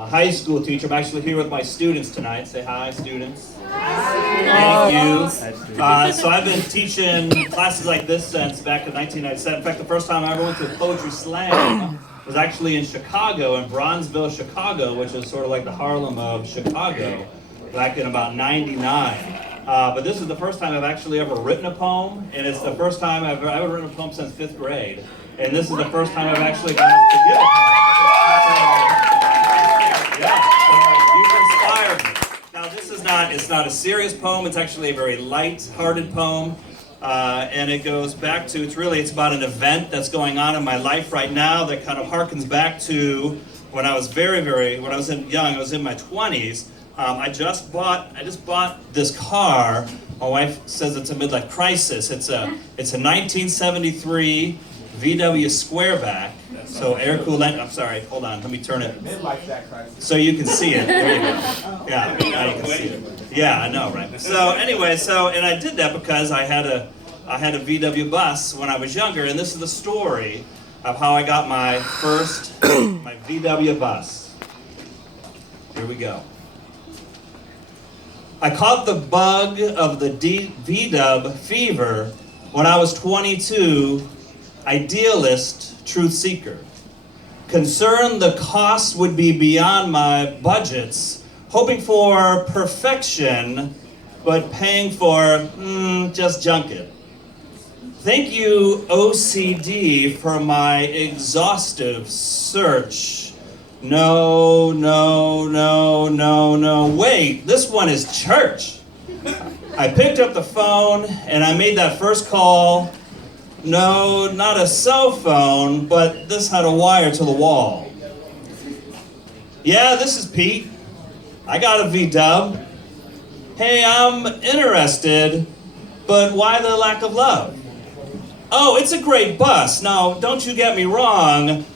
I'm a high school teacher. I'm actually here with my students tonight. Say hi, students. Thank you. So I've been teaching classes like this since back in 1997. In fact, the first time I ever went to a poetry slam was actually in Chicago, in Bronzeville, Chicago, which is sort of like the Harlem of Chicago, back in about 99. But this is the first time I've actually ever written a poem, and it's the first time I've ever written a poem since 5th grade. And this is the first time I've actually gone up to give a poem. Yeah, so you've inspired me. Now it's not a serious poem, it's actually a very light-hearted poem. And it goes back to, it's about an event that's going on in my life right now that kind of harkens back to when I was when I was young, I was in my 20s. I just bought this car. My wife says it's a midlife crisis. It's a 1973 VW Squareback. So air coolant. I'm sorry. Hold on. Let me turn it. Midlife crisis. So you can see it. There you go. Yeah. Now you can see it. Yeah, I know, right? So anyway, and I did that because I had a VW bus when I was younger, and this is the story of how I got my first my VW bus. Here we go. I caught the bug of the VW fever when I was 22, idealist, truth seeker. Concerned the cost would be beyond my budgets, hoping for perfection, but paying for just junk it. Thank you, OCD, for my exhaustive search. No. Wait, this one is church. I picked up the phone and I made that first call. No, not a cell phone, but this had a wire to the wall. Yeah, this is Pete. I got a VW. Hey, I'm interested, but why the lack of love? Oh, it's a great bus. Now, don't you get me wrong.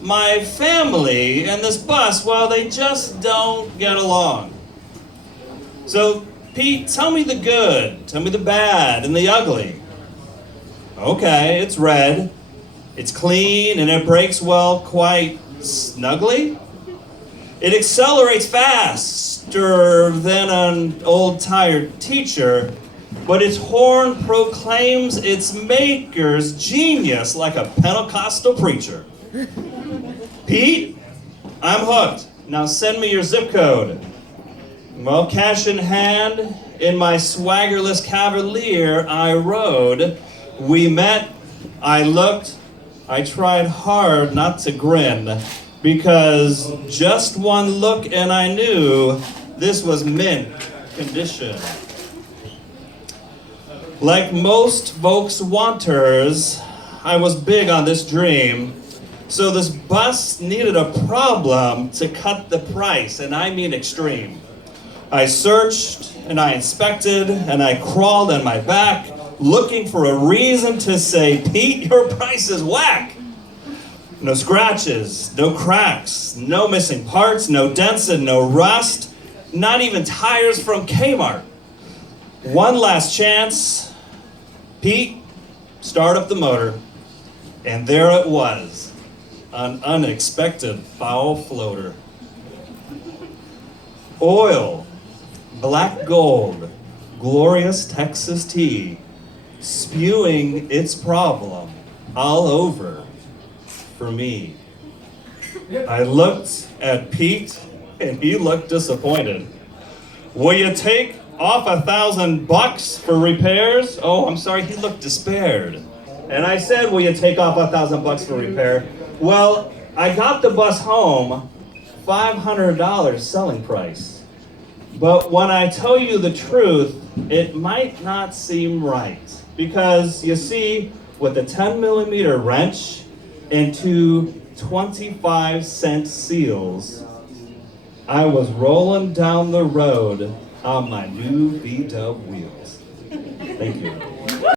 My family and this bus, well, they just don't get along. So, Pete, tell me the good, tell me the bad and the ugly. Okay, it's red, it's clean, and it brakes, well, quite snugly. It accelerates faster than an old tired teacher, but its horn proclaims its maker's genius like a Pentecostal preacher. Pete, I'm hooked. Now send me your zip code. Well, cash in hand, in my swaggerless Cavalier, I rode. We met, I looked, I tried hard not to grin, because just one look and I knew this was mint condition. Like most folks wanters, I was big on this dream. So this bus needed a problem to cut the price, and I mean extreme. I searched, and I inspected, and I crawled on my back, looking for a reason to say, Pete, your price is whack. No scratches, no cracks, no missing parts, no dents and no rust, not even tires from Kmart. One last chance. Pete, start up the motor. And there it was. An unexpected foul floater. Oil, black gold, glorious Texas tea, spewing its problem all over for me. I looked at Pete and he looked disappointed. Will you take off $1,000 for repairs? Oh, I'm sorry, he looked despaired. And I said, will you take off $1,000 for repair? Well, I got the bus home, $500 selling price. But when I tell you the truth, it might not seem right. Because you see, with a 10mm wrench and two 25-cent seals, I was rolling down the road on my new VW wheels. Thank you.